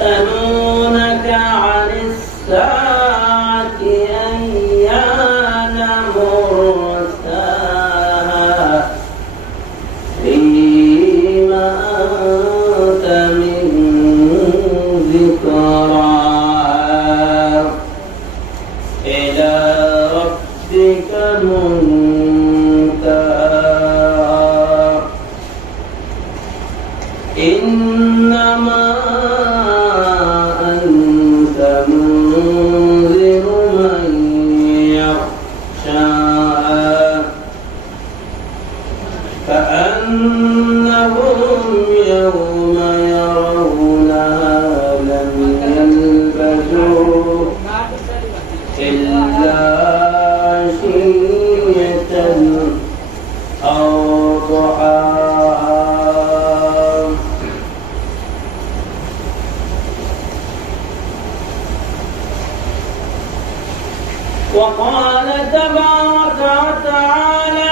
يسألونك عن الساعة أيان مرساها فيما أنت من ذكراها إلى ربك منتهاها إنما أنت منذر من يخشاها كأنهم يوم يرونها لم يلبثوا إلا عشية أو ضحاها. وقال تبارك وتعالى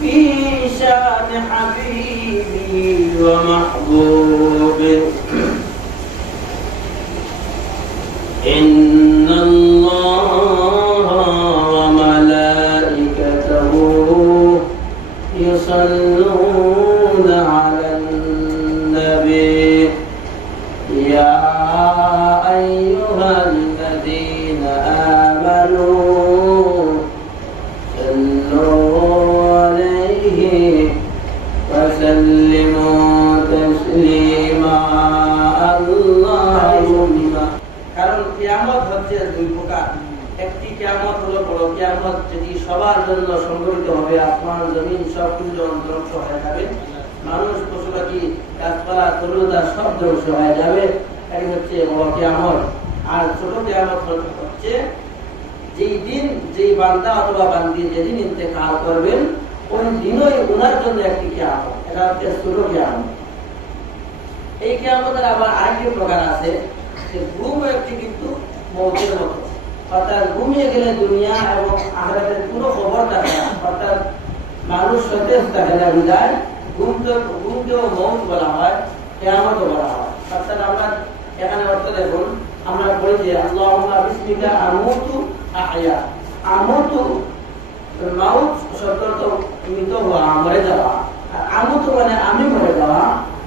في شأن حبيبه ومحبوبه إن الله وملائكته يصلون على النبي يا أيها الذين آمنوا صلوا عليه وسلموا تسليما اللهم কারণ কিয়ামত হচ্ছে দুই প্রকার একটি কিয়ামত হলো বড় কিয়ামত যেটি সবার জন্য সংঘটিত হবে আসমান জমিন সব কিছু ধ্বংস হয়ে যাবে মানুষ পশু পাখি গাছপালা তরুলতা সব ধ্বংস হয়ে যাবে এটি হচ্ছে বড় কিয়ামত আর ছোট কিয়ামত হচ্ছে যেই দিন যেই বান্দা অথবা বান্দি যেদিন ইন্তেকাল করবেন ওই দিনই ওনার জন্য একটি কিয়ামত এটা হচ্ছে ছোট কিয়ামত এই কিয়ামতের আবার আরেকটি প্রকার আছে ঘুম একটি কিন্তু মৌতের মতো অর্থাৎ ঘুমিয়ে গেলে দুনিয়া এবং আখিরাতের পুরো খবর থাকে না অর্থাৎ মানুষ সতেজ থাকে না বিদায় ঘুমকেও মৌত বলা হয় কিয়ামতও বলা হয় অর্থাৎ আমরা এখানে অর্থ দেখুন আমরা বলি যে আল্লাহুম্মা বিসমিকা আমুতু আহয়া আমুতু মাউত শব্দ তো মৃত হওয়া মরে যাওয়া আর আমুতু মানে আমি মরে যাওয়া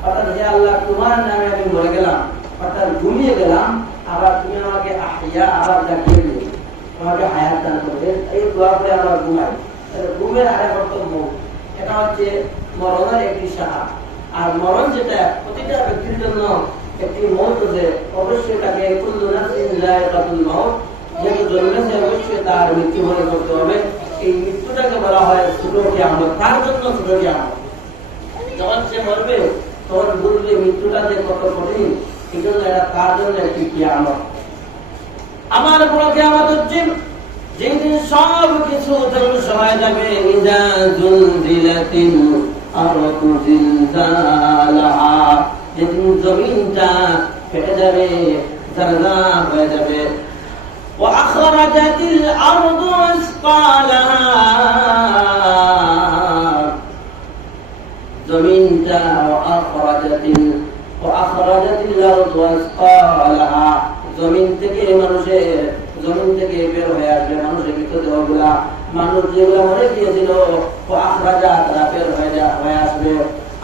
অর্থাৎ হে আল্লাহ তোমার নামে আমি মরে গেলাম অর্থাৎ ঘুমিয়ে গেলাম আবার তুমি আমাকে আহিয়া আবার জাগিয়ে দিলে তোমাকে হায়াত দান করবে এই দোয়া করে আমরা ঘুমাই ঘুমের আরেক অর্থ মৌত এটা হচ্ছে মরণের একটি সাহা আর মরণ যেটা প্রতিটা ব্যক্তির জন্য একটি মৌত যে অবশ্যই তাকে কুল্লু নাফসিন যায়কাতুল মাউত যেহেতু জন্মেছে অবশ্যই তার মৃত্যু মনে করতে হবে এই মৃত্যুটাকে বলা হয় ছোট কিয়ামত তার জন্য ছোট কিয়ামত যখন সে মরবে তখন বুঝবে মৃত্যুটা যে কত কঠিন এই জন্য এটা তার জন্য একটি কিয়ামত আমার বড় কিয়ামত হচ্ছে যেদিন সব কিছু ধ্বংস হয়ে যাবে ইজা জুলজিলাতিল আরদু জিলজালাহা যেদিন জমিনটা ফেটে যাবে জারজা হয়ে যাবে ওয়া আখরাজাতিল আরদু আসকালাহা জমিনটা ওয়া আখরাজাতিল আরদু আসকালাহা জমিন থেকে বের হয়ে আসবে মানুষের মৃতদেহগুলা মানুষ যেগুলো মরে গিয়েছিল তারা বের হয়ে আসবে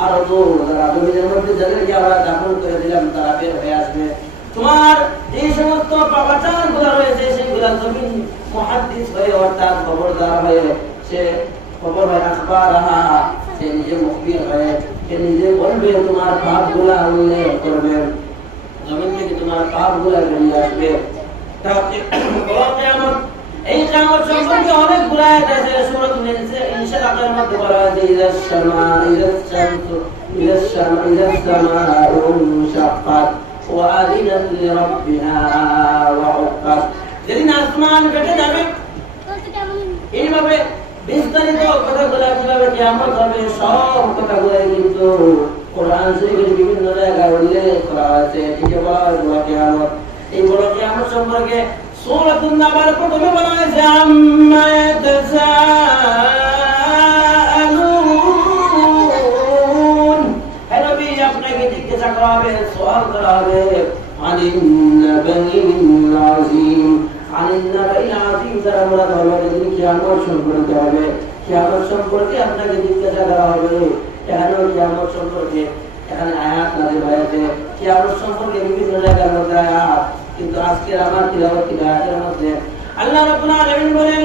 আরো তো যারা জমিনের মধ্যে যাদেরকে আমরা দাফন করে দিলাম তারা বের হয়ে আসবে তোমার এই সমস্ত পাপাচার গুলা রয়েছে সেগুলা জমিন মুহাদ্দিস হয়ে অর্থাৎ খবরদার হয়ে সে খবর হয় আখবারাহা সে নিজে মুখবির হয়ে সে নিজে বলবে তোমার পাপগুলা উল্লেখ করবে জমিন থেকে তোমার পাপগুলা বেরিয়ে আসবে এই কিয়ামত সম্পর্কে অনেকগুলো আয়াত আছে সূরাতুল ইনশিকাকের মধ্যে বলা হয়েছে ইযাস সামাউ ইনশাক্কাত ওয়া আযিনাত লিরাব্বিহা ওয়া হুক্কাত যেদিন আসমান ফেটে যাবে এইভাবে বিস্তারিত কথাগুলো কিভাবে কিয়ামত হবে সব কথাগুলো কিন্তু কোরআন শরীফের বিভিন্ন জায়গায় উল্লেখ করা হয়েছে এটিকে বলা হয় বড় কিয়ামত এই বড় কিয়ামত সম্পর্কে সূরাতুন নাবার প্রথমে বলা হয়েছে আম্মা ইয়াতাসাআলুন হে নবী আপনাকে জিজ্ঞাসা করা হবে, সওয়াল করা হবে আনিন নাবাইল আযীম, আনিন নাবাইল আযীম দ্বারা মুরাদ হবে যেদিন কিয়ামত সম্পর্কে হবে। কিয়ামত সম্পর্কে আপনাকে জিজ্ঞাসা করা হবে। এখানে কিয়ামত সম্পর্কে এখানে আয়াত নাযিল হয়েছে, কিয়ামত সম্পর্কে বিভিন্ন জায়গার মধ্যে আয়াত, কিন্তু আজকে আমার তিলাওয়াত আয়াতের মধ্যে আল্লাহ রাব্বুল আলামিন বলেন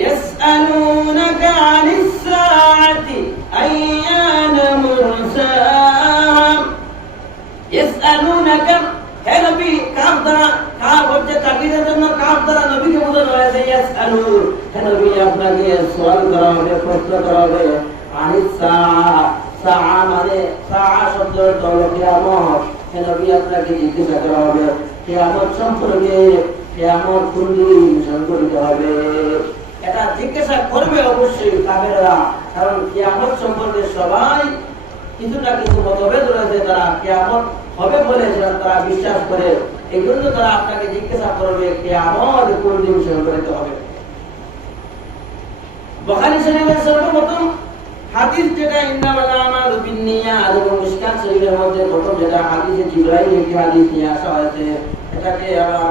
ইয়াসআলুনাকা আনিস সাআতি আইয়ানা মুরসাহা। ইয়াসআলুনাকা, হে নবী, কাফ দ্বারা, কাফ হচ্ছে তাকদীরের জন্য কাফ দ্বারা নবীকে বোঝানো হয়েছে ইয়াসআলু, হে নবী আপনাকে সওয়াল করা হবে, প্রশ্ন করা হবে আনিস সাআ, সাআ মানে সাআ শব্দের অর্থ হলো কিয়ামত। হে নবী আপনাকে জিজ্ঞাসা করা হবে কিয়ামত সম্পর্কে, কিয়ামত কোন দিন সংঘটিত হবে। এটা জিজ্ঞাসা করবে অবশ্যই কাফেররা, কারণ কিয়ামত সম্পর্কে সবাই কিছু না কিছু মতভেদ রয়েছে, তারা কিয়ামত হবে বলে তারা বিশ্বাস করে, এই জন্য তারা আপনাকে জিজ্ঞাসা করবে কিয়ামত কোন দিন সংঘটিত হবে। বুখারী শরীফের সর্বপ্রথম হাদিস যেটা ইন্নামাল আমালু বিন্নিয়াত, এবং মিশকাত শরীফের মধ্যে প্রথম যেটা হাদিসে জিবরাইল একটি হাদিস নিয়ে আসা হয়েছে, এটাকে আবার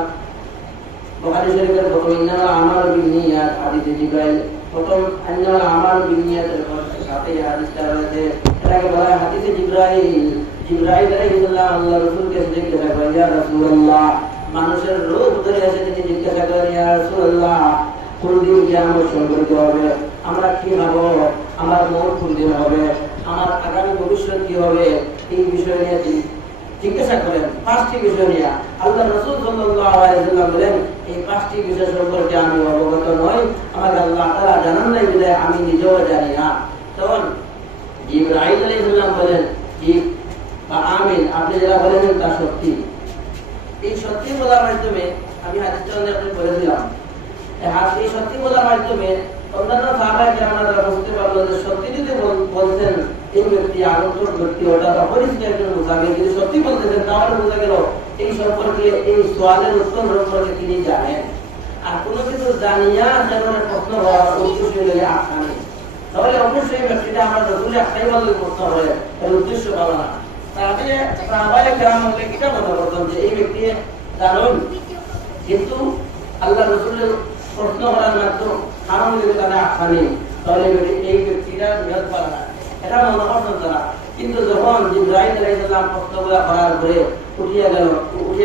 বুখারী শরীফের প্রথম ইন্নামাল আমালু বিন্নিয়াত হাদিসে জিবরাইল প্রথম ইন্নামাল আমালু বিন্নিয়াতের সাথে হাদিসটা রয়েছে, এটাকে বলা হয় হাদিসে জিবরাইল। জিবরাইল আলাইহিস সালাম আল্লাহর রাসূলকে জিজ্ঞাসা করেন, ইয়া রাসূলুল্লাহ, মানুষের রূপ ধরে এসে তিনি জিজ্ঞাসা করেন, ইয়া রাসূলুল্লাহ, কোন দিন কিয়ামত সংঘটিত হবে, আমরা কি হব, আমার মৌত কোন দিন হবে, আমার আগামী ভবিষ্যৎ কি হবে, এই বিষয় নিয়ে জিজ্ঞাসা করেন। পাঁচটি বিষয় নিয়ে আল্লাহ রাসূল সাল্লাল্লাহু আলাইহি ওয়াসাল্লাম বলেন, এই পাঁচটি বিষয় সম্পর্কে আমি অবগত নই, আমাকে আল্লাহ তাআলা জানান নাই বলে আমি নিজেও জানি না। তখন জিবরাইল আলাইহিস সালাম বলেন, জি বা আমিন, আপনি যেটা বলেন তা সত্যি। এই সত্যি বলার মাধ্যমে আমি হাদিসটা আপনি বলেছিলাম, এই সত্যি বলার মাধ্যমে অন্যান্য সাহাবায়ে কেরামরা বুঝতে পারলো যে সত্যি যদি বলছেন এই ব্যক্তি আগন্তুক ব্যক্তি, ওটা অপরিচিত একজন মুসাফির, যদি সত্যি বলতেছেন তাহলে বোঝা গেল এই সম্পর্কে, এই সোয়ালের উত্তর সম্পর্কে তিনি জানেন। আর কোনো কিছু জানিয়া যেমন প্রশ্ন হওয়ার উদ্দেশ্য হলে আশা নেই, তাহলে অবশ্যই ব্যক্তিটা আমরা রসুলের একটাই বললে প্রশ্ন হবে, এর উদ্দেশ্য পাবো না। সাহাবায়ে কেরাম হলে কিটা মনে করতেন যে এই ব্যক্তি জানুন, কিন্তু আল্লাহ রসুলের প্রশ্ন করার মাত্র কারণ যদি তাদের আশা নেই, তাহলে এই ব্যক্তিটা নিয়ত পারে না, এটা মনে করতেন তারা। কিন্তু যখন জিবরাইল আলাইহিস সালাম প্রশ্নগুলো করার পরে উঠিয়া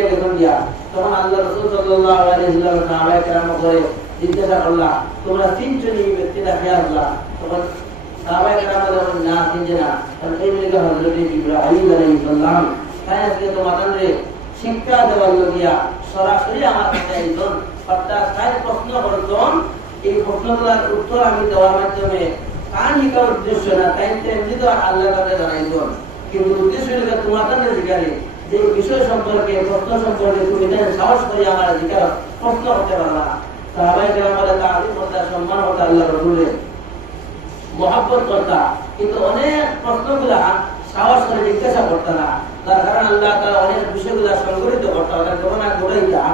গেলেন গিয়া, তখন আল্লাহ রাসূল সাল্লাল্লাহু আলাইহি ওয়াসাল্লাম সাহাবায়ে কেরাম করে জিজ্ঞাসা করলা, তোমরা তিনজন এই ব্যক্তিটা কে আসলা? তখন সাহাবায়ে কেরাম বলেন, না তিনজন না, এই মিলে হযরত ইব্রাহিম আলাইহিস সালাম, তাই আজকে তোমাদের শিক্ষা দেওয়ার লগিয়া সরাসরি আমার কাছে একজন অর্থাৎ তাই প্রশ্ন করতেন, এই প্রশ্নগুলোর উত্তর আমি দেওয়ার মাধ্যমে কান শিকার উদ্দেশ্য না, তাই তেমনি তো আল্লাহ কাছে জানাইতেন, কিন্তু উদ্দেশ্য হলো তোমাদের জিজ্ঞাসা যে বিষয় সম্পর্কে, প্রশ্ন সম্পর্কে তুমি সাহস করে আমার জিজ্ঞাসা প্রশ্ন করতে পারবা। সাহাবায়ে কেরাম বলে তাআযীম করতা, সম্মান করতা, আল্লাহ রাসূলের মহব্বত করতা, কিন্তু অনেক প্রশ্নগুলা সাহস করে জিজ্ঞাসা করতে না, তার কারণ আল্লাহ তাআলা অনেক বিষয়গুলা সংগঠিত করতে, ওটা ঘটনা ঘটাইতা,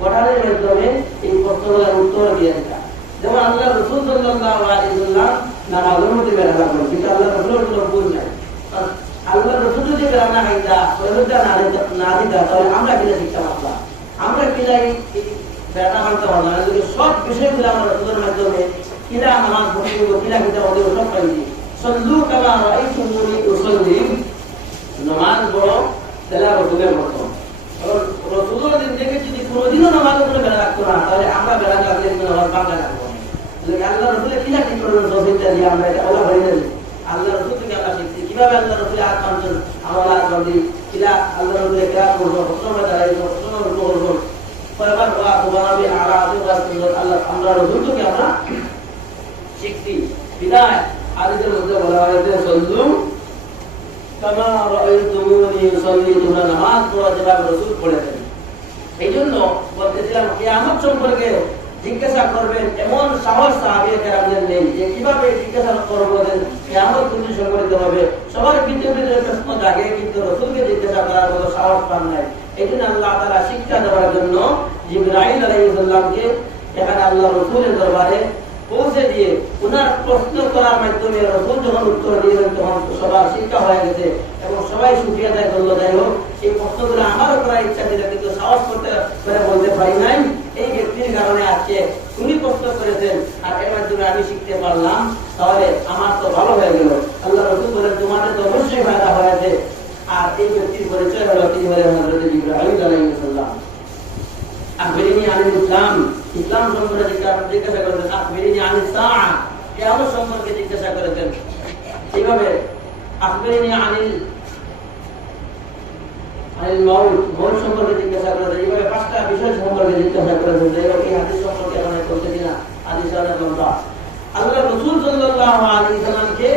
ঘটনার মাধ্যমে এই প্রশ্নগুলোর উত্তর দিয়ে দিতা। যেমন আল্লাহ রাসূল সাল্লাল্লাহু আলাইহি ওয়াসাল্লাম নামাজের মধ্যে বেড়া করলেন, কিন্তু আল্লাহ রাসূলের কোনো ভুল নাই। আল্লাহ রাসূল যদি বেড়া না খাইতা, সৈয়দা না দিতা, তাহলে আমরা কিনা শিক্ষা পাবো, আমরা কিনা বেড়া মানতে পারবো না। যদি সব বিষয়গুলো আমরা রাসূলের মাধ্যমে কিনা নামাজ পড়তে দেবো, কিনা কিনা ওদের সব পাইছি। সল্লু কামা রাআইতুমুনি উসাল্লি, নামাজ পড়ো তাহলে রাসূলের মতো। রাসূলের দিন থেকে যদি কোনোদিনও নামাজের উপরে বেড়া রাখতো না, তাহলে আমরা বেড়া রাখলে নামাজ বাংলা রাখবো। আল্লাহ রাসূলের কিনা কি করবেন তৌফিকটা দিয়ে আমরা এটা ওলা হয়ে যাবে। আল্লাহ রাসূল থেকে আমরা শিখছি কিভাবে আল্লাহ রাসূলের হাত পাঁচজন আমলা বন্দি কিলা আল্লাহ রাসূলের কিরা করবো, প্রথমে দাঁড়াইবো, প্রথমে রুকু করবো, পরবার ওয়া সুবহানাল্লাহি আলা আযওয়া সুন্নাত আল্লাহ আমরা রাসূল থেকে আমরা শিখছি। বিদায় হাদিসের মধ্যে বলা হয়েছে সল্লু কামা রাআইতুমুনি উসাল্লি, তোমরা নামাজ পড়ো যেভাবে রাসূল পড়েছেন। এই জন্য বলতেছিলাম কিয়ামত সম্পর্কে জিজ্ঞাসা করবেন এমন সাহস সাহাবায়ে কেরামদের নেই, যে কিভাবে জিজ্ঞাসা করবেন কিয়ামত কোন দিন সংঘটিত হবে। সবার ভিতরে প্রশ্ন জাগে, কিন্তু রাসূলকে জিজ্ঞাসা করার মতো সাহস পান নাই। এই জন্য আল্লাহ তাআলা শিক্ষা দেওয়ার জন্য জিবরাইল আলাইহিস সালামকে এখানে আল্লাহ রাসূলের দরবারে পৌঁছে দিয়ে ওনার প্রশ্ন করার মাধ্যমে রাসূল যখন উত্তর দিলেন তখন সবার শিক্ষা হয়ে গেছে এবং সবাই শুকরিয়া আদায় করলো। যাই হোক, এই প্রশ্নগুলো আমারও করার ইচ্ছা ছিল কিন্তু সাহস করতে করে বলতে পারি নাই। এই ব্যক্তির কারণে আজকে উনি প্রশ্ন করেছেন আর এর মাধ্যমে আমি শিখতে পারলাম, তাহলে আমার তো ভালো হয়ে গেল। আল্লাহ রাসূল বলেন তোমাদের তো অবশ্যই ফায়দা হয়েছে। আর এই ব্যক্তির পরিচয় হলো তিনি হলেন হযরত জিবরাইল আলাইহিস সালাম। আখবিরিনি আনিল ইসলাম, ইসলাম সম্পর্কে জিজ্ঞাসা করেছেন। আখবিরিনি আনিস সাআ, কিয়ামত সম্পর্কে জিজ্ঞাসা করেছেন। এইভাবে আখবিরিনি আনিল মাউত, মৌত সম্পর্কে জিজ্ঞাসা করেছেন। এইভাবে পাঁচটা বিষয় সম্পর্কে জিজ্ঞাসা করেছেন। যাই হোক, এই হাদিস সম্পর্কে আমরা বলতে কিনা হাদিস অনেক লম্বা। আল্লাহ রাসূল সাল্লাল্লাহু আলাইহি ওয়াসাল্লামকে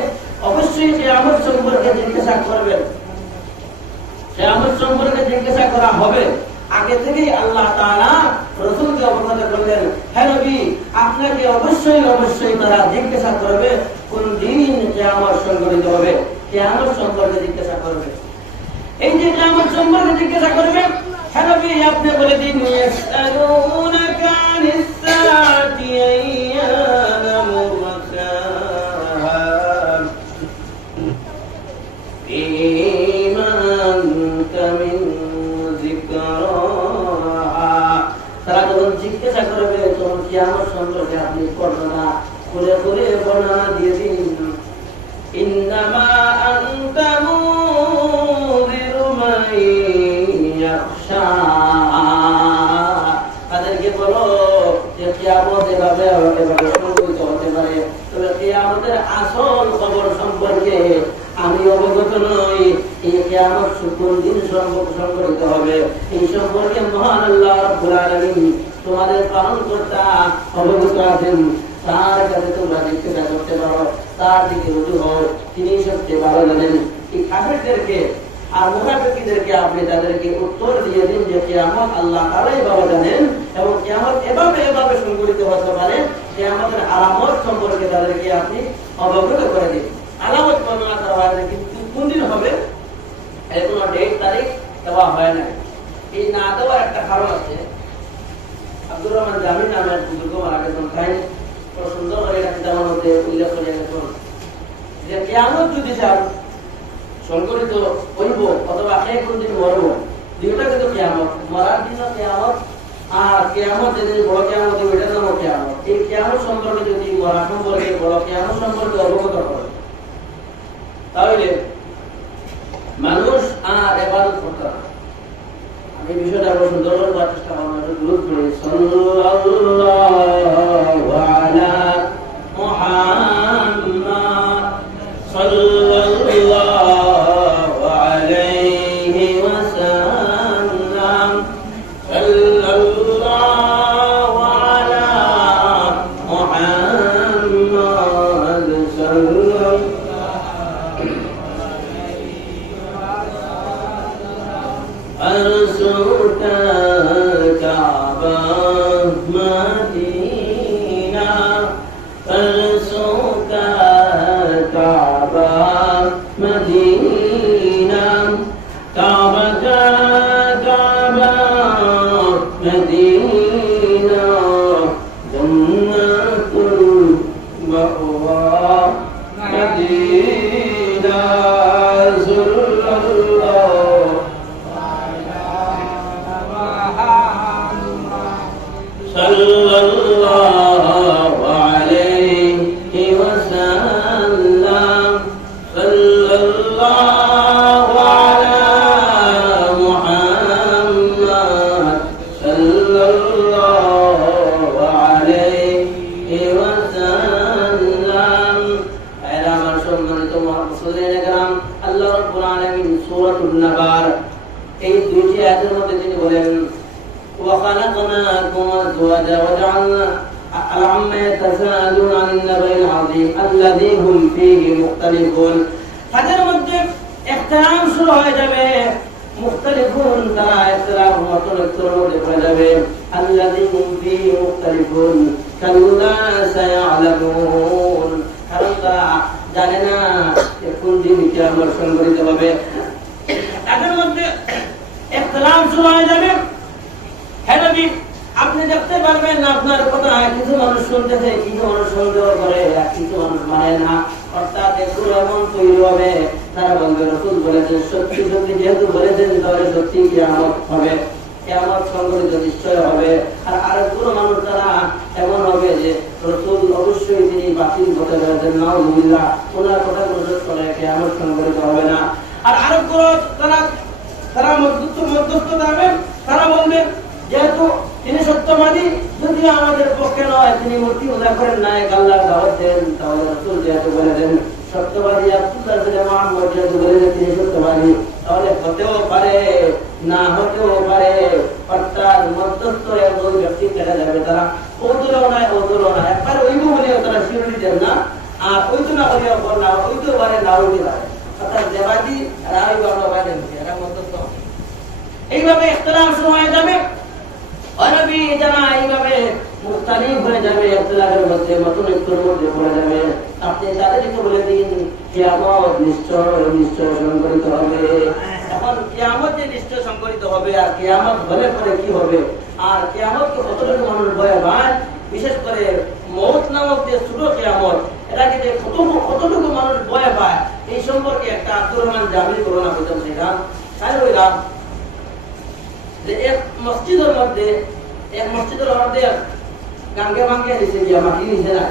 অবশ্যই কিয়ামত সম্পর্কে জিজ্ঞাসা করবেন। কিয়ামত সম্পর্কে জিজ্ঞাসা করা হবে। আগে থেকেই আল্লাহ তাআলা রাসূলকে অবগত করলেন, হে নবী, আপনাকে অবশ্যই তারা জিজ্ঞাসা করবে কোন দিন কিয়ামত সংঘটিত হবে। কিয়ামত সম্পর্কে জিজ্ঞাসা করবে। এই যে কিয়ামত সম্পর্কে জিজ্ঞাসা করবে, হে নবী আপনি বলে দিন, ইয়াসআলুনাকা আনিস সাআতি আইয়ানা মুরসাহা ফীমা আনতা মিন যিকরাহা। তারা যখন জিজ্ঞাসা করবে তখন কিয়ামত সম্পর্কে আপনি বর্ণনা খুলে বর্ণনা দিয়ে দিন। ইন্নামা আনতা তাদেরকে বলো যে কিয়ামত এভাবে সংঘটিত হতে পারে, তবে কিয়ামতের আসল খবর সম্পর্কে আমি অবগত নই। এই কিয়ামত কোন দিন সংঘটিত হবে এই সম্পর্কে মহান আল্লাহ রাব্বুল আলামিন তোমাদের পালনকর্তা অবগত আছেন। তার কাছে তোমরা জিজ্ঞাসা করতে পারো, তার দিকে রুজু হও, তিনি সবচেয়ে ভালো জানেন। এই কাফেরদেরকে আর মুনাফিকদেরকে আপনি তাদেরকে উত্তর দিয়ে দিন যে কিয়ামত আল্লাহ তাআলাই ভালো জানেন এবং কিয়ামত এভাবে সংঘটিত হতে পারে। কিয়ামতের আলামত সম্পর্কে তাদেরকে আপনি অবগত করে দিন। আলামত বর্ণনা করা হয় না, কিন্তু কোন দিন হবে এর কোনো ডেট তারিখ দেওয়া হয় না। এই না দেওয়ার একটা কারণ আছে। আব্দুর রহমান জামিন নামের বুজুর্গ মারা গেছেন, তাই সুন্দর করে এটা কিতাবের মধ্যে উল্লেখ করে গেছেন যে কিয়ামত যদি সংঘটিত হইব অথবা কোন দিন মরব, দুইটা কিন্তু কিয়ামত। মরার দিন কিয়ামত আর কিয়ামত যেদিন বড় কিয়ামত ওইটার নাম কিয়ামত। এই কিয়ামত সম্পর্কে যদি মরা সম্পর্কে বড় কিয়ামত সম্পর্কে অবগত করে তাহলে মানুষ আর ইবাদত করতে না। আমি বিষয়টা আরো সুন্দর করে বলার চেষ্টা করব। দুরূদ পড়ি, সাল্লাল্লাহু আলা মুহাম্মাদ সাল্লাল্লাহু আলাইহি ওয়াসাল্লাম সাল্লাল্লাহু আলা মুহাম্মাদ সাল্লাল্লাহু আরসুকা কাবা মদিনা আরসুকা কাবা মদিনা কাবা কাবা মদিনা জান্নাতুল মাওয়া Medina sallallahu alayhi wa sallam sallallahu ala Muhammad sallallahu alayhi wa sallam। এরা আমার সম্মানিত মুসলিম کرام, আল্লাহ রাব্বুল আলামিন সূরাতুন নাবার এই দুইটি আয়াতের মধ্যে তিনি বলেন وخلقناكم أزواجا وجعلنا عما يتساءلون عن النبأ العظيم الذي هم فيه مختلفون। তাদের মধ্যে ইখতিলাফ শুরু হয়ে যাবে। মুখতালিফুন, তারা ইখতিলাফ মতলবের মধ্যে পড়ে যাবে। الذي هم فيه مختلفون كلا سيعلمون, কারণ তারা জানে না কোন দিন কিয়ামত সংঘটিত হবে। তাদের মধ্যে ইখতিলাফ শুরু হয়ে যাবে। হে নবী, আপনি আপনি দেখতে পারবেন আপনার কথা কিছু মানুষ শুনতেছে, কিছু মানুষ সন্দেহ করে, আর কিছু মানুষ মানে না। অর্থাৎ এগুলো এমন তৈরি হবে, তারা বলবে রাসূল বলেছেন, সত্যি সত্যি যেহেতু বলেছেন তাহলে সত্যি কিয়ামত হবে, কিয়ামত সংঘটিত নিশ্চয় হবে। আর আরেকগুলো মানুষ তারা এমন হবে যে রাসূল অবশ্যই তিনি বাতিল হতে পারেন, নাউযুবিল্লাহ, ওনার কথা প্রযোগ করে কিয়ামত সংঘটিত হবে না। আর আরেকগুলো তারা মধ্যস্থ থাকবেন, তারা বলবেন যেহেতু তিনি সত্যবাদী, যদিও আমাদের পক্ষে নয়, তিনি মূর্তি পূজা করেন না, আল্লাহর দাওয়াত দেন, তাহলে রাসূল যেহেতু বলেছেন সত্যবাদী, আব্দুল্লাহ বিন মুহাম্মদ যেহেতু বলেছেন তিনি সত্যবাদী, তাহলে হতেও পারে না হতেও পারে। অর্থাৎ মধ্যস্থ একজন ব্যক্তি কেটে যাবে, তারা ওদুরও নাই একবার ওইব হলেও তারা শিরোনি দেন না, আর ওইতো না হলেও না ওইতো পারে না হইতে পারে। অর্থাৎ দেবাদি আর আই বাবা দেন, এরা মধ্যস্থ এইভাবে ইখতিলাফ শুরু হয়ে যাবে। অনবী যারা এইভাবে মুখতালিফ হয়ে যাবে, ইখতিলাফের মধ্যে মতনৈক্যের মধ্যে পড়ে যাবে, আপনি তাদেরকে বলে দিন কিয়ামত নিশ্চয় সংঘটিত হবে। এখন কিয়ামত যে নিশ্চয় সংঘটিত হবে, আর কিয়ামত হলে পরে কি হবে, আর কিয়ামতকে কতটুকু মানুষ ভয় পায়, বিশেষ করে মউত নামক যে ছোট কিয়ামত, এটাকে যে কতটুকু মানুষ ভয় পায়, এই সম্পর্কে একটা আব্দুর রহমান জামিল করোনা বলতেন, সেটা তাই বললাম যে এক মসজিদের মধ্যে গাঙ্গে ভাঙ্গে দিছে গিয়া মাটি নিচে না,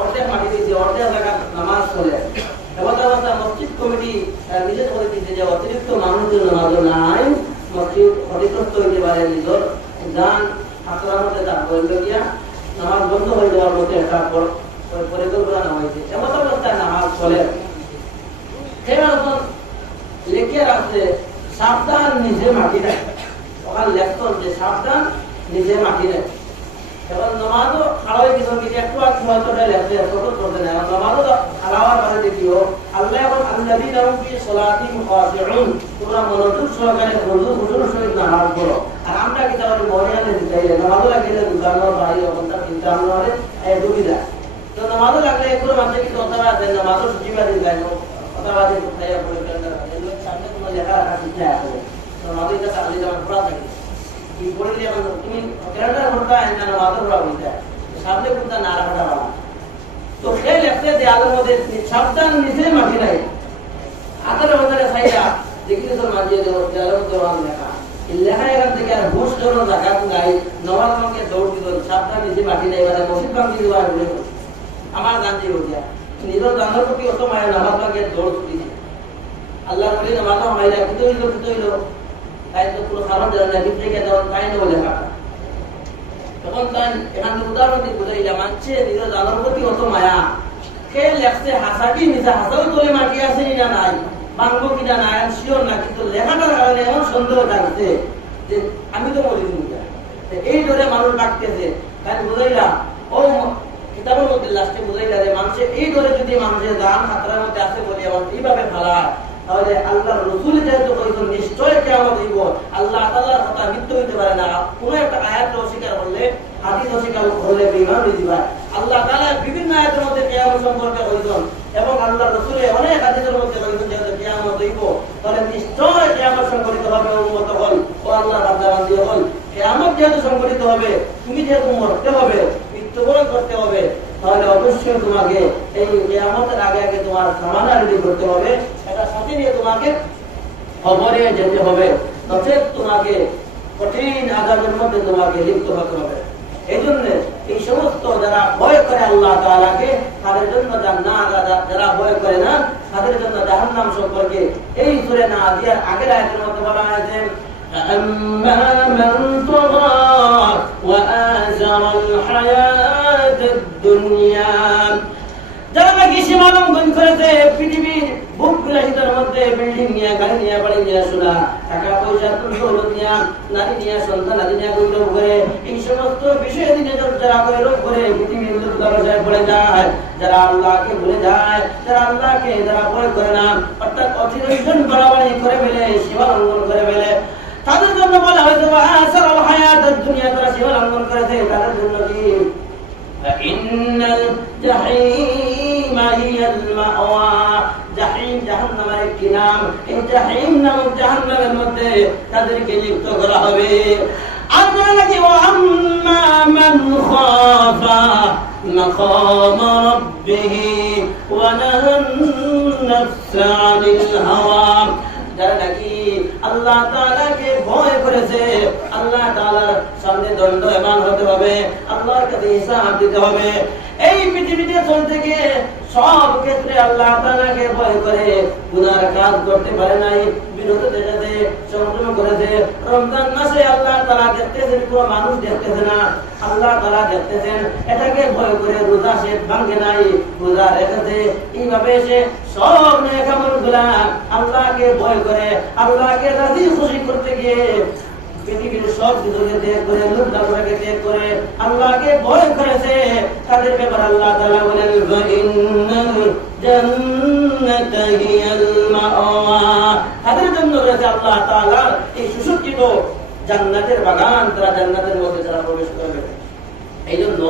অর্ধেক মাটি দিয়েছে, অর্ধেক জায়গা নামাজ চলে। অবস্থা মসজিদ কমিটি নিজের করে দিচ্ছে যে অতিরিক্ত মানুষের নামাজ নাই, মসজিদ ক্ষতিগ্রস্ত হইতে পারে, নিজের যান আক্রমণ মধ্যে তার বলল গিয়া নামাজ বন্ধ হয়ে যাওয়ার মধ্যে একটা পরিকল্পনা নেওয়া হয়েছে। এমন অবস্থায় নামাজ চলে, সেই মানুষ লিখে রাখছে সাবধান নিজে মাটি নেয়, ওখানে লেখতন যে সাবধান নিজে মাটি নেয়। এবার নমাজও খাওয়াই কিছু একটু আর সহজটা লেখছে, ছোট করতে নেয় নমাজও খাওয়ার পরে দেখিও আল্লাহ এখন আল্লাযীনা হুম ফি সালাতিহিম খাশিউন, তোমরা মনোযোগ সহকারে হুজুর সহিত নামাজ পড়ো। আর আমরা কি তাহলে মরিয়ানে দিতে নামাজও লাগিলে দুগানো ভাই ওখানটা চিন্তা আমরা এই দুবিধা, তো নামাজও লাগলে একটু মাঝে কিছু কথা আছে, নামাজও সূচিবাদী যায় কথাবাদী কোথায় পড়ে এগুলো সামনে তোমার লেখা রাখা চিন্তা আছে, নামাজও এটা চাকরি যেমন পড়া থাকে কি পড়লে এখন তুমি কেরাটার ভোটটা না নামাজও পড়া বলতে সামনে কোনটা না রাখাটা ভালো। তো সেই লেখতে দেয়ালের মধ্যে সাবধান নিচে মাটি নাই, হাতের মধ্যে সাইয়া দেখি তোর মাঝিয়ে দেবো দেয়ালের মধ্যে লেখা, এই লেখা এখান থেকে আর ঘুষ ধরো জায়গা নাই, নমাজ ভাঙকে দৌড় দিল, সাবধান নিচে মাটি নাই, মানে মসজিদ ভাঙ দিয়ে দেওয়া বলে আমার গান দিয়ে উঠিয়া নিজের গানের প্রতি অত মায়া, নামাজ ভাঙকে দৌড় দিচ্ছে আল্লাহ বলি নামাজ মাইলা কিন্তু হইল তাই তো কোনো কারণ জানা না, বিদ্যে দেওয়া তাই না বলে লেখা। তখন তাই এখান থেকে উদাহরণ দিয়ে বুঝাইলা মানছে নিজের জানার প্রতি অত মায়া, কে লেখছে হাসাকি নিচে হাসাও তোলে মাটি আছে না নাই, ভাঙবো কিনা নাই শিওর না, কিন্তু লেখাটার কারণে এমন সন্দেহ থাকছে যে আমি তো বলি এই ধরে মানুষ ডাকতেছে। তাই বুঝাইলা ও কিতাবের মধ্যে লাস্টে বুঝাইলা যে মানুষের এই ধরে যদি মানুষের দান খাতরার মধ্যে আছে বলে এমন এইভাবে ফেলায়, তাহলে আল্লাহর রাসূল যেহেতু কইছেন নিশ্চয় কিয়ামত হইব, আল্লাহ তাআলার কথা মিথ্যা হইতে পারে না। কোন একটা আয়াত অস্বীকার করলে, হাদিস অস্বীকার করলে বেঈমান হয়ে যাবে। আল্লাহ তাআলা বিভিন্ন আয়াতের মধ্যে কিয়ামত সম্পর্কে কইছেন এবং আল্লাহর রাসূল অনেক হাদিসের মধ্যে কইছেন যেহেতু কিয়ামত হইব, তাহলে নিশ্চয় কিয়ামত সংঘটিত হবে। উম্মত হল ও আল্লাহর বান্দাবান্দি হল, কিয়ামত যেহেতু সংঘটিত হবে, তুমি যেহেতু মরতে হবে, মৃত্যুবরণ করতে হবে, তাহলে অবশ্যই তোমাকে এই কিয়ামতের আগে আগে তোমার সামানা রেডি করতে হবে, এটা সাথে নিয়ে তোমাকে কবরে যেতে হবে, নচেত তোমাকে কঠিন আযাবের মধ্যে তোমাকে লিপ্ত হতে হবে। এই জন্য এই সমস্ত যারা ভয় করে আল্লাহ তাআলাকে, তাদের জন্য জান্নাত, যারা ভয় করে না তাদের জন্য জাহান্নাম সম্পর্কে এই সূরা নাজিয়ার আগের আয়াতের মধ্যে বলা হয়েছে أَمَّا مَنْ طَغَى وَآثَرَ الْحَيَاةَ الدُّنْيَا, যারা নাকি সীমালঙ্ঘন করেছে, পৃথিবীর ভোগ বিলাসিতার মধ্যে বিল্ডিং নিয়ে, গাড়ি নিয়ে, বাড়ি নিয়ে, সোনা টাকা পয়সা দৌলত নিয়ে, নারী নিয়ে, সন্তান আদি নিয়ে গৌরব করে, এই সমস্ত বিষয় দিনে যারা গৌরব করে পৃথিবীর দুর্দশায় পড়ে যায়, যারা আল্লাহকে ভুলে যায়, যারা আল্লাহকে যারা ভয় করে না, অর্থাৎ অতিরঞ্জন বাড়াবাড়ি করে ফেলে, সীমালঙ্ঘন করে ফেলে, তাদের জন্য বলা হয়েছে আসারাল হায়াতুদ দুনিয়া, তারা সীমালঙ্ঘন করেছে, তাদের জন্য কি ইন্নাল জাহিমা হিয়াল মাওয়া, জাহিম জাহান্নামের একটি নাম, এই জাহিম নামক জাহান্নামের মধ্যে তাদেরকে লিপ্ত করা হবে। আমরা নাকি আম্মা মান খাফা মাকাম রাব্বিহ ওয়া নাহান নাফসা আনিল হাওয়া, যারা নাকি আল্লাহ তাআলাকে ভয় করেছে, আল্লাহ তাআলার সামনে দণ্ডায়মান হতে হবে, আল্লাহর কাছে হিসাব দিতে হবে। এই পৃথিবীতে চলতে গিয়ে সব ক্ষেত্রে আল্লাহ তাআলাকে ভয় করে গুনার কাজ করতে পারে নাই, বিরত দেখাতে সংযম করেছে। রমজান মাসে আল্লাহ তাআলা দেখতেছেন, পুরো মানুষ দেখতেছে না, আল্লাহ তাআলা দেখতেছেন, এটাকে ভয় করে রোজা সে ভাঙে নাই, রোজা রেখেছে। এইভাবে সে সব নেক আমলগুলা আল্লাহকে ভয় করে, আল্লাহকে রাজি খুশি করতে গিয়ে পৃথিবীর সব কিছুকে ত্যাগ করে, লোকদারকে ত্যাগ করে আল্লাহকে ভয় করেছে। তাদের ব্যাপারে আল্লাহ তাআলা বলেন ইন্নাল জান্নাতা হিয়াল মাওয়া, তাদের জন্য রয়েছে আল্লাহ তাআলার এই সুসজ্জিত জান্নাতের বাগান, তারা জান্নাতের মধ্যে তারা প্রবেশ করবে। এই জন্য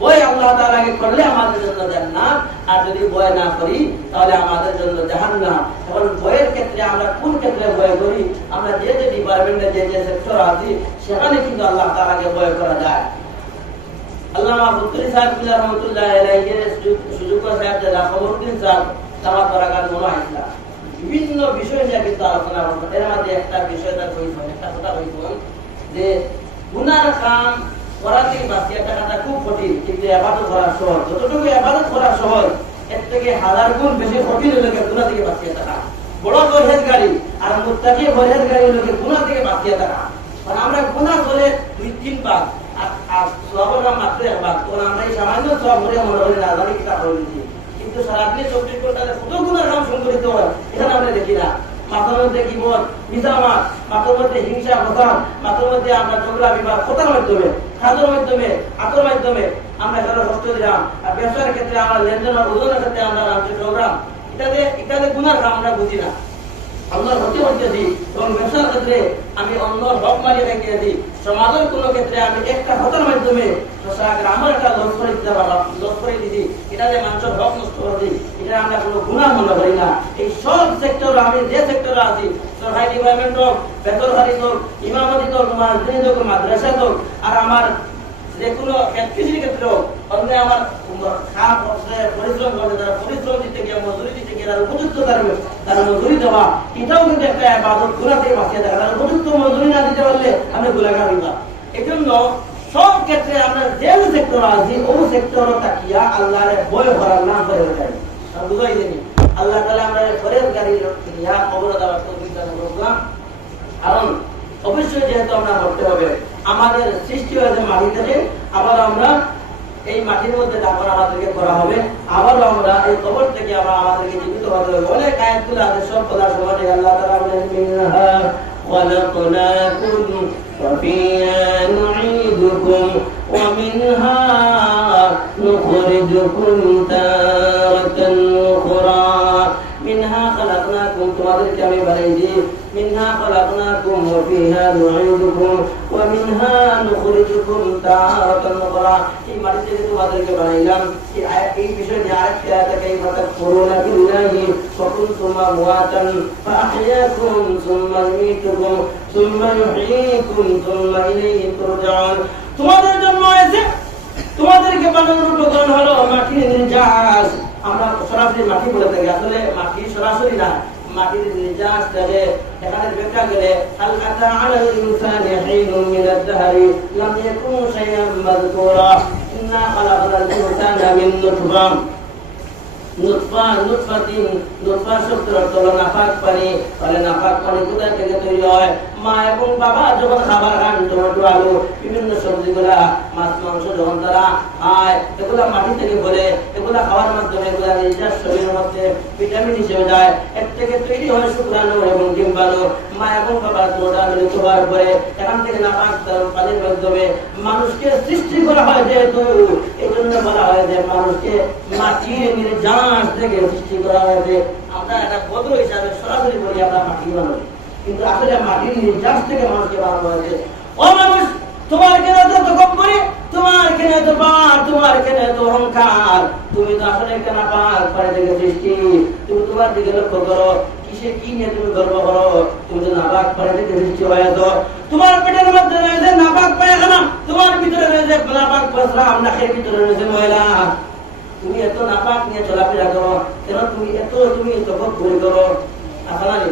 ভয় আল্লাহ তাআলাকে করলে আমাদের জন্য জান্নাত, আর যদি ভয় না করি তাহলে আমাদের জন্য জাহান্নাম। এখন ভয়ের ক্ষেত্রে আমরা কোন ক্ষেত্রে ভয় করি? আমরা যে যে ডিপার্টমেন্টে যে যে সেক্টর আছি সেখানে কিন্তু আল্লাহ তাআলাকে ভয় করা যায়। আল্লামা ফুতুরি সাহেব রাহমাতুল্লাহ আলাইহি সুযোগ সাহেব যারা খবরউদ্দিন সাহেব তারা বরাকাত মনোহাইলা বিভিন্ন বিষয় নিয়ে কিন্তু আলোচনা করতেন। এর মধ্যে একটা বিষয় তার কইছেন, একটা কথা কইছেন যে গুনার কাম করাতে বাঁচিয়ে থাকাটা খুব কঠিন, কিন্তু ইবাদত করা সহজ। যতটুকু ইবাদত করা সহজ, এর থেকে হাজার গুণ বেশি কঠিন হলো গুনাহ থেকে বাঁচিয়ে থাকা। বড় পরহেজগারি আর মুত্তাকি পরহেজগারি হলো গুনাহ থেকে বাঁচিয়ে থাকা। কারণ আমরা গুনাহ করে 2-3 বার আর সওয়াবের মাত্র একবার, তখন আমরা এই সামান্য সওয়াব করে মনে করি না জানি কি তা করে দিচ্ছি, কিন্তু সারা দিনে 24 ঘন্টাতে কত গুনাহ কাম সংঘটিত হয় এটা আমরা দেখি না। মাথার মধ্যে গীবত, মিথ্যাবাদ, মাথার মধ্যে হিংসা, প্রধান মাথার মধ্যে আমরা ঝগড়া বিবাদ, কথার মাধ্যমে, খাদ্যের মাধ্যমে, আতর মাধ্যমে আমরা কারো কষ্ট দিলাম। আর ব্যবসার ক্ষেত্রে আমরা লেনদেন আর ওজনের ক্ষেত্রে আমরা প্রোগ্রাম, এটাতে গুনার কাম আমরা বুঝি না। অন্যর ক্ষতি করতেছি, এবং ব্যবসার ক্ষেত্রে আমি অন্যর হক মারিয়ে রেখেছি, সমাজের কোনো ক্ষেত্রে আমি একটা কথার মাধ্যমে আমার একটা লস করে দিতে পারলাম, লস করে দিছি, এটাতে মানুষের হক নষ্ট করছি, এটা আমরা কোনো গুনাহ মনে করি না। এই সব সেক্টর, আমি যে সেক্টরে আছি, সরকারি ডিপার্টমেন্ট হোক, বেসরকারি হোক, ইমামতি হোক, মসজিদ হোক, মাদ্রাসা হোক, আর আমার যে কোনো কৃষির ক্ষেত্রে হোক, অন্য আমার পরিশ্রম করে তারা পরিশ্রম দিতে গিয়ে, মজুরি দিতে গিয়ে তারা উপযুক্ত তারা মজুরি দেওয়া, এটাও কিন্তু একটা ইবাদত, গুনাহ থেকে বাঁচিয়ে থাকা। তারা উপযুক্ত মজুরি না দিতে পারলে আমি গুনাহগার হইবা। এই জন্য সব ক্ষেত্রে আমরা যে সেক্টর আছি ওই সেক্টর তাকিয়া আল্লাহর ভয় করার নাম করে যাই, বুঝাই দেনি আল্লাহ তাআলা আমরা পরহেজগারি ইয়া কবর দেওয়ার তৌফিক দান করলাম। কারণ অবশ্যই যেহেতু আমরা করতে হবে, আমাদের সৃষ্টি হয়েছে মাটি থেকে, আবার আমরা এই মাটির মধ্যে দাফন আমাদেরকে করা হবে, আবার আমরা এই কবর থেকে আমরা আমাদেরকে জীবিত হতে হবে। অনেক আয়াতগুলো আছে, সব বলার সময় আল্লাহ তাআলা বলেন মিনহা খলাকনাকুম ওয়া ফিহা নুঈদুকুম ওয়া মিনহা নুখরিজুকুম তারাতান উখরা। মিনহা খলাকনাকুম, তোমাদেরকে আমি বানাইছি, মিনহা খলাকনাকুম ওয়া ফিহা নুঈদুকুম ওয়া মিনহা নুখরিজুকুম তারাতান উখরা। এই মাটি থেকে তোমাদেরকে বানাইলাম। এই বিষয় নিয়ে আরেকটা আয়াতে কাইফা তাকফুরুনা বিল্লাহি ওয়া কুনতুম আমওয়াতান ফাআহইয়াকুম সুম্মা ইউমীতুকুম সুম্মা ইউহয়ীকুম সুম্মা ইলাইহি তুরজাউন। তোমাদের জন্য আছে, তোমাদেরকে বানানোর উপকরণ হলো মাটির নির্যাস। আমরা সরাসরি মাটি বলে থাকি, আসলে মাটি সরাসরি না, মাটির নির্যাস থেকে এখানে ব্যাখ্যা গেলে হাল আতা আলাল ইনসানি হিনুম মিনাদ দাহরি লাম ইয়াকুন শাইআন মাযকুরা ইন্না খালাকনাল ইনসানা মিন নুতফাহ। নুতফা শব্দের অর্থ হলো নাপাক পানি। তাহলে নাপাক পানি কোথা থেকে তৈরি হয়? মা এবং বাবা যখন খাবার খান, টমেটো, আলু, বিভিন্ন সবজিগুলা, মাছ, মাংস যখন তারা খায়, এগুলা মাটি থেকে বলে, এগুলা খাওয়ার মাধ্যমে এগুলা নিজের শরীরের মধ্যে ভিটামিন হিসেবে যায়, এর থেকে তৈরি হয় শুক্রাণু এবং ডিম্বাণু। মা এবং বাবা দুটা মিলিত হওয়ার পরে এখান থেকে নাপাক পানির মাধ্যমে মানুষকে সৃষ্টি করা হয়। যেহেতু এই জন্য বলা হয় যে মানুষকে মাটির নির্যাস থেকে সৃষ্টি করা হয়েছে। আমরা একটা বদল হিসাবে সরাসরি বলি আমরা মাটি মানুষ, কিন্তু আসলে মাটির নির্যাস থেকে মানুষকে বানানো হয়েছে। ও মানুষ, তোমার কেন এত কম্পনি, তোমার কেন এত পার, তোমার কেন এত অহংকার? তুমি তো আসলে একটা নাপাক পানি থেকে সৃষ্টি। তুমি তোমার দিকে লক্ষ্য করো, কিসে কি নিয়ে তুমি গর্ব করো? তুমি তো নাপাক পানি থেকে সৃষ্টি হয়েছ। তোমার পেটের মধ্যে রয়েছে বছর নাকের ভিতরে রয়েছে ময়লা, তুমি এত নাপাক নিয়ে চলাফেরা করো কেন? তুমি তখন ভুল করো। আসলে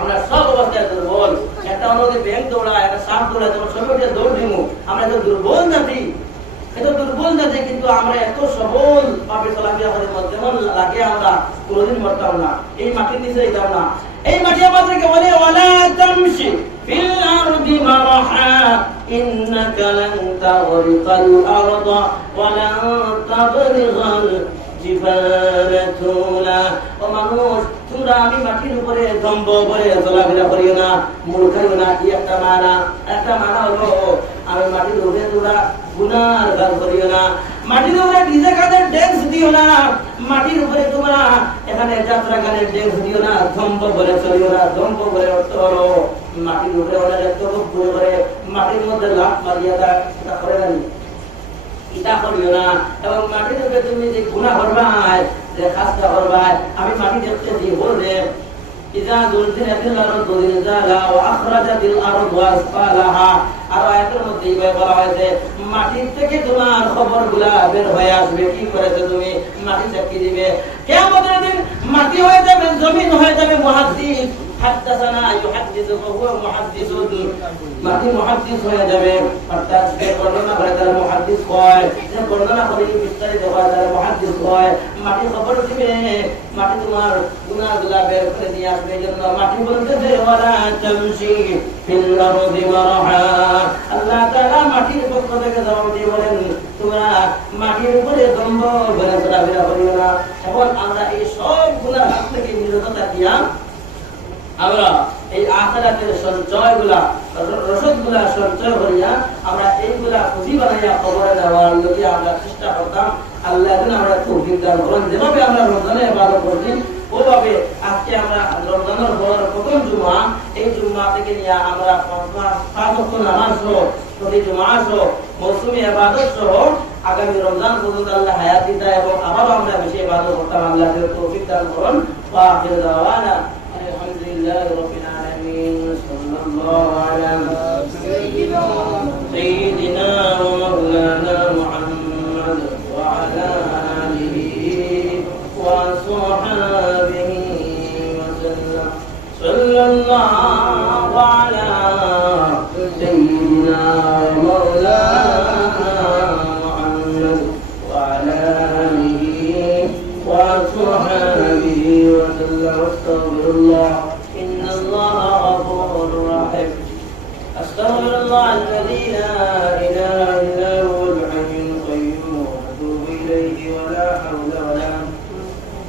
আমরা সব অবস্থায় দুর্বল। একটা অন্যকে ব্যাংক দৌড়ায়, একটা সাপ দৌড়ায়, তোমার সবাইকে দৌড় দিব। আমরা এত দুর্বল জাতি, কিন্তু আমরা এত সবল ভাবে চলাফেরা করি, যেমন লাগে আমরা কোনোদিন মরতাম না, এই মাটির নিচে যেতাম না। এই মাটি আমাদেরকে বলে ওয়ালা তামশি ফিল আরদি মারহা ইন্নাকা লান তাগরিকাল আরদা ওয়া লান তাবলিগাল জিবালা তুলা। ও মানুষ, তোমরা আমি মাটির উপরে জম্ব করে চলাফেরা করিও না, মূর্খাইও না। কি একটা মানা হলো আমি মাটির উপরে তোমরা গুনার কাজ করিও না, মাটির উপরে ডিজে গানের ড্যান্স দিও না, মাটির উপরে তোমরা এখানে যাত্রা গানের ড্যান্স দিও না, জম্ব করে চলিও না। জম্ব করে অর্থ হলো মাটির উপরে অনেক এত ভুল করে মাটির মধ্যে লাফ মারিয়া দেয়, এটা করে না, এটা করিও না। এবং মাটির উপরে তুমি যে গুনাহ করবাই, যে কাজটা করবাই, আমি মাটি দেখতে দিয়ে বললে ইজা যুলজিলাতিল আরদু জিলজালাহা ওয়া আখরাজাতিল আরদু আসফালাহা। আর আয়াতের মধ্যে এইভাবে বলা হয়েছে মাটির থেকে তোমার খবরগুলা বের হয়ে আসবে। কি করেছে তুমি? মাটি সাক্ষী দিবে। কিয়ামতের দিন মাটি হয়ে যাবে, জমিন হয়ে যাবে মুহাদ্দিস। হাদাসানা ইউহাদ্দিসু ওয়া হুয়া মুহাদ্দিসুন। মাটি মুহাদ্দিস হয়ে যাবে, অর্থাৎ সে বর্ণনা করে তার মুহাদ্দিস হয়, যে বর্ণনা করে বিস্তারিত হয় তার মুহাদ্দিস হয়। মাটি খবর দিবে, মাটি তোমার গুনাহগুলা বের করে দিয়ে আসবে। এজন্য মাটি বলতেছে ওয়ালা তামশি ফিল আরদি মারহা। আল্লাহ তাআলা মাটির পক্ষ থেকে জবাব দিয়ে বলেন তোমরা মাটির উপরে দম্ভ করে চলাফেরা করিও না। এখন আমরা এই সব গুনাহ হাত থেকে বিরত থাকিয়া আমরা এই আখিরাতের সঞ্চয়গুলা, রসদগুলা সঞ্চয় করিয়া আমরা এইগুলা পুঁজি বানাইয়া কবরে দেওয়ার যদি আমরা চেষ্টা করতাম, আল্লাহ যেন আমরা তৌফিক দান করেন। যেভাবে আমরা রমজানে ইবাদত করছি ওভাবে আজকে আমরা রমজানের প্রথম জুমা, এই জুমা থেকে নিয়ে আমরা 5 ওয়াক্ত নামাজ সহ, প্রতি জুমা সহ, মৌসুমী ইবাদত সহ আগামী রমজান পর্যন্ত আল্লাহ হায়াত দিতা এবং আবারও আমরা বেশি ইবাদত করতাম। আল্লাহ যেন তৌফিক দান করেন। ওয়া আখিরু দাওয়ানা আলহামদুলিল্লাহি রাব্বিল আলামিন। সাল্লাল্লাহু আলা সাইয়্যিদিনা ওয়া মাওলানা মুহাম্মদ ওয়া আলা আলিহি ওয়া সাহবিহি ওয়া সাল্লাম। সাল্লাল্লাহু আলা সাইয়্যিদিনা ওয়া মাওলানা মুহাম্মদ ওয়া আলা আলিহি ওয়া সাহবিহি ওয়া সাল্লাম। আস্তাগফিরুল্লাহ ইন্নাল্লাহা গফুরুর রাহিম। আস্তাগফিরুল্লাহ আল্লাযী লা ইলাহা ইল্লা হুয়াল হাইয়ুল কাইয়্যুম ওয়া আতুবু ইলাইহি ওয়া লা হাওলা ওয়া লা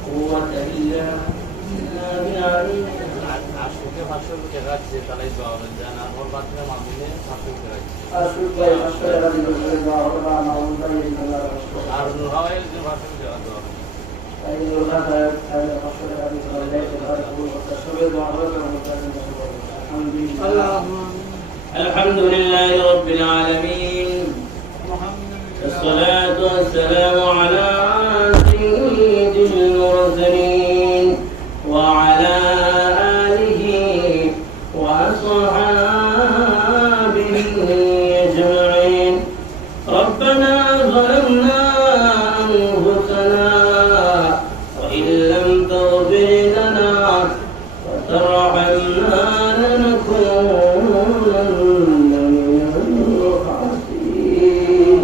কুওয়াতা ইল্লা বিল্লাহি। আশুকে ভাষণ কেরাচ্ছে তালাই বাওয়া জান আর ওর বাদে মামুনে ভাষণ কেরাচ্ছে আশুক ভাই ভাষণ এর দিন করে বাওয়া বা মামুন ভাই ইনশাআল্লাহ আর নুহাইল যে ভাষণ কেরাচ্ছে এই লোকা তার ভাষণ এর দিন করে যাইতে পারে পুরো সবে দোয়া হবে আলহামদুলিল্লাহ। আলহামদুলিল্লাহি রাব্বিল আলামিন। الصلاة والسلام على سيد المرسلين وعلى آله وأصحابه أجمعين. ربنا ظلمنا أنفسنا وإن لم تغفر لنا وترحمنا لنكونن من الخاسرين.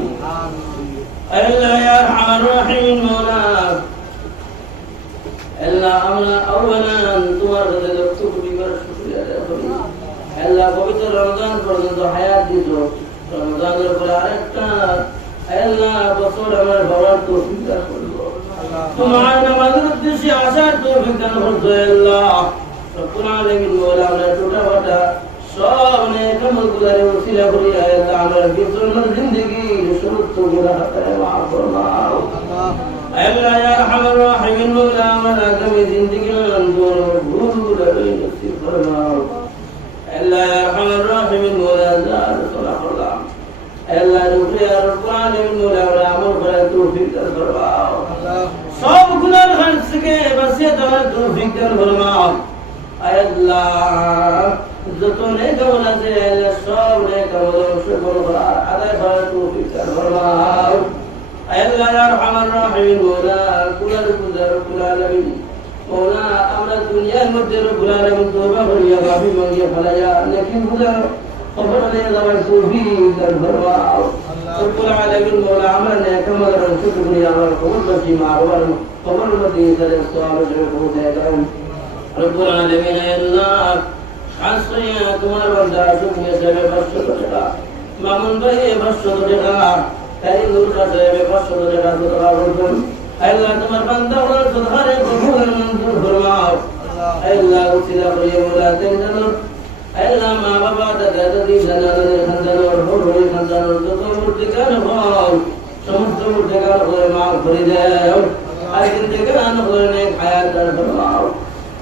ألا يا أرحم الراحمين مولا ألا أولا تورد لكتب بما شكر ألا পবিত্র রমজান পর্যন্ত হায়াত দিত, রমজানের পরে আরেকটা আল্লাহ বছর আমার বাবার তৌফিক দান করলো, তোমার নামাজের উদ্দেশ্যে আসার তৌফিক দান করলো। আল্লাহ রব্বুল আলামিন মওলা আমরা ছোটখাটো সব নেক আমলগুলোর ওসিলা করি আল্লাহ আমার বিচরণ জিন্দেগি সমস্ত গুনাহ খাতা মাফ ফরমাও। আল্লাহ ইয়া আরহামার রাহিমিন মওলা আমার আগামী জিন্দেগির ভুল নসিব ফরমাও। আল্লাহ ইয়া আরহামার রাহিমিন মওলা জান সালাহ করলাম আল্লাহ রব্বুল আলামিন মওলা আমরা আমল করার তৌফিক দান ফরমাও। সব গুনাহ থেকে বাঁচিয়ে দেওয়ার তৌফিক দান ফরমাও। আল্লাহ যত নেক আমল আছে আল্লাহ সব নেক আমল অংশগ্রহণ করার আদায় করার তৌফিক দান ফরমাও। আল্লাহ ইয়া আরহামার রাহিমিন মওলা কুলার কুদার কুল আলামিন মওলা আমরা দুনিয়ার মধ্যে রব্বুল আলামিন তওবা করিয়া মাফি মাগিয়া ফলাইয়া নেকি বুঝা কবর নিয়ে যাওয়ার তৌফিক দান ফরমাও। রব্বুল আলামিন মওলা আমরা নেক আমল রসুল করিয়া আমার কবর বাসি মারওয়ার কবর মধ্যে তার সওয়াব জন্য পৌঁছায় দেন। রব্বুল আলামিন আল্লাহ আশ্রয়া তোমার বান্দা শুনিয়ে যাবে 500 টাকা, মামুন ভাই 500 টাকা, তাই নূরটা যাবে 500 টাকা দোয়া করুন। আল্লাহ তোমার বান্দা ওর সুধারে কবুল মঞ্জুর ফরমাও। আল্লাহ উসিলা করিয়ে মোলা দেন জানো। আল্লাহ মা বাবা দাদা দাদি জানালের খানদানোর হরি খানদানোর যত মূর্তিকার হল সমস্ত মূর্তিকার হয়ে মাফ করে দাও। আর জিন্দেগান হয়ে নেক হায়াত দান ফরমাও।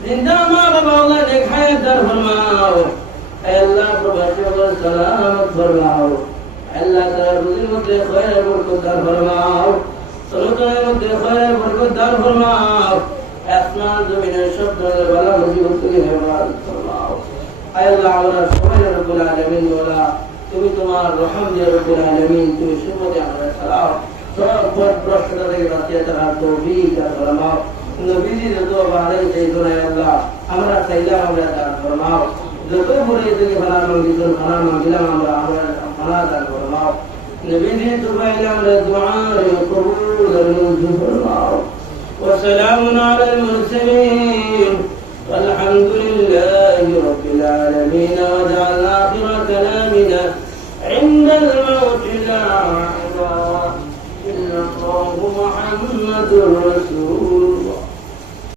জিন্দা মা বাবা ওলা নেক হায়াত দান ফরমাও। আল্লাহ প্রবাসী ওলা সালামত ফরমাও। আল্লাহ তাআলা রুজির মধ্যে খয়র বরকত দান ফরমাও। সলতের মধ্যে খয়র বরকত দান ফরমাও। আসমান জমিনের সব ধরনের বালা মুসিবত থেকে হেফাজত ফরমাও। আল্লাহ আমরা সবাই রব্বুল আলামিন মওলা তুমি তোমার রহম দিয়ে রব্বুল আলামিন তুমি সুমতে আমরা সালাও সব প্রশ্ন থেকে বাঁচিয়ে থাকার তৌফিক দান ফরমাও। নবীজি যত বারে সেই দোনায় আল্লাহ আমরা চাইলাম আমরা দান ফরমাও। যত বলে থেকে ফানা মাঙ্গিলাম ফানা মাঙ্গিলাম আমরা ফানা দান ফরমাও। নবীজি তুবাইলাম আমরা দুআ কবুল মঞ্জুর ফরমাও। وسلام على المرسلين والحمد لله رب العالمين. واجعل آخر كلامنا عند الموت لا إله إلا الله محمد رسول